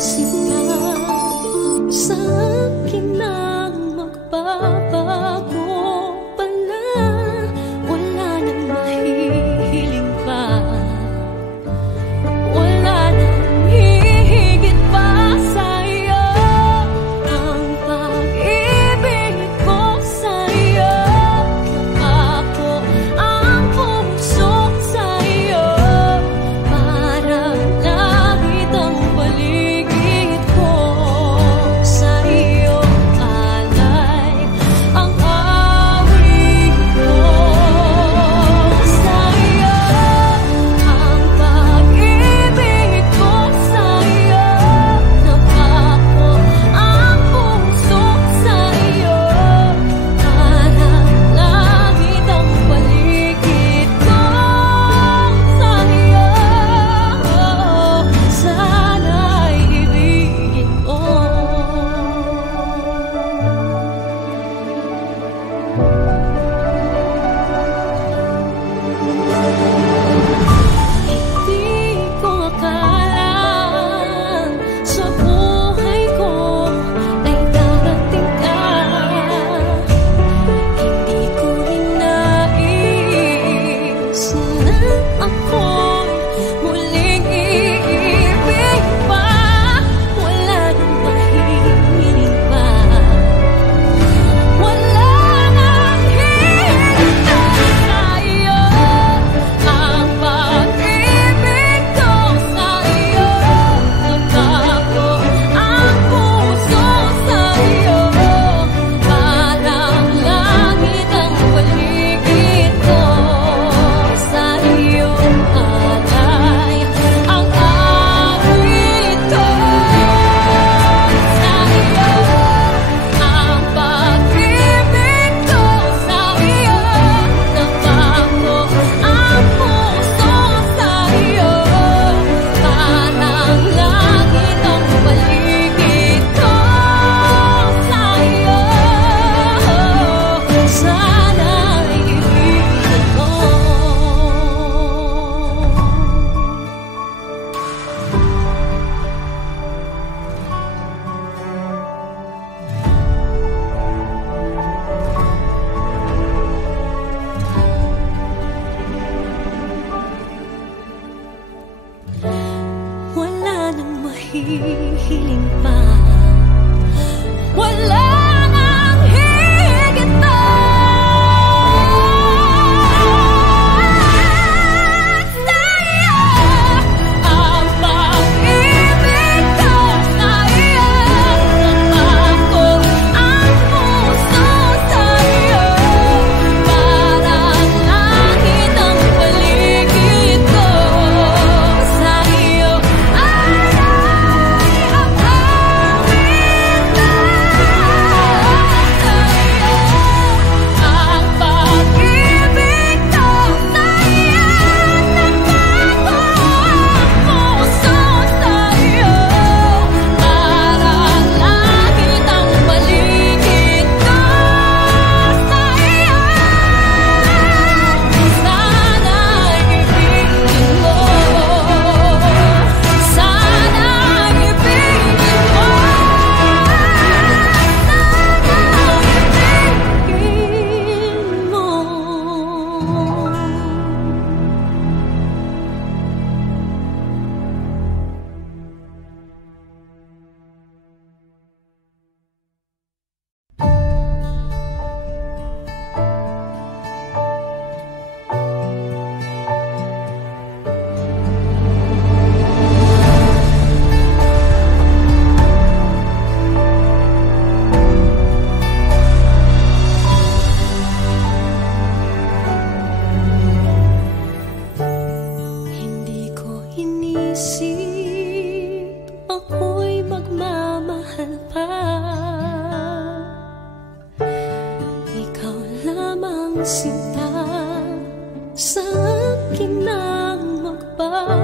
sinta sa akin ang magbabago pala. Wala nang mahihiling pa, wala nang hihigit pa sa'yo. Ang pag-ibig ko sa'yo, napako ang puso sa'yo. Parang langit ang paligid ko sa'yo. Alay ang awit ko sa'yo. Ang pag-ibig ko sa'yo, napako ang puso sa'yo. Parang langit ang paligid ko sa'yo. Sana'y ibigin mo. Hindi ko akala sa buhay ko ay darating ka. Hindi ko rin nais na ako'y muling iibig pa. Wala nang mahihiling pa, wala nang hihigit pa sa'yo. Ang pag-ibig ko sa'yo, napako ang puso sa'yo. Parang langit ang paligid ko sa'yo. Alay ang awit ko sa'yo. Ang pag-ibig ko sa'yo, napako ang puso sa'yo. Parang langit ang paligid ko sa'yo. Sana'y ibigin mo. Wala nang mahihiling pa, wala nang higit pa sa'yo. Ang pag-ibig ko sa'yo, napako ang puso sa'yo. Parang langit ang paligid ko sa'yo. Alay ang awit ko sa'yo. Ang pag-ibig ko sa'yo, napako ang puso sa'yo. Parang langit ang paligid ko sa'yo. Sana'y ibigin mo. Sana'y ibigin mo. Sana'y ibigin mo. Hindi ko inisip ako'y magmamahal pa. Ikaw lamang sinta sa akin ang magbabago.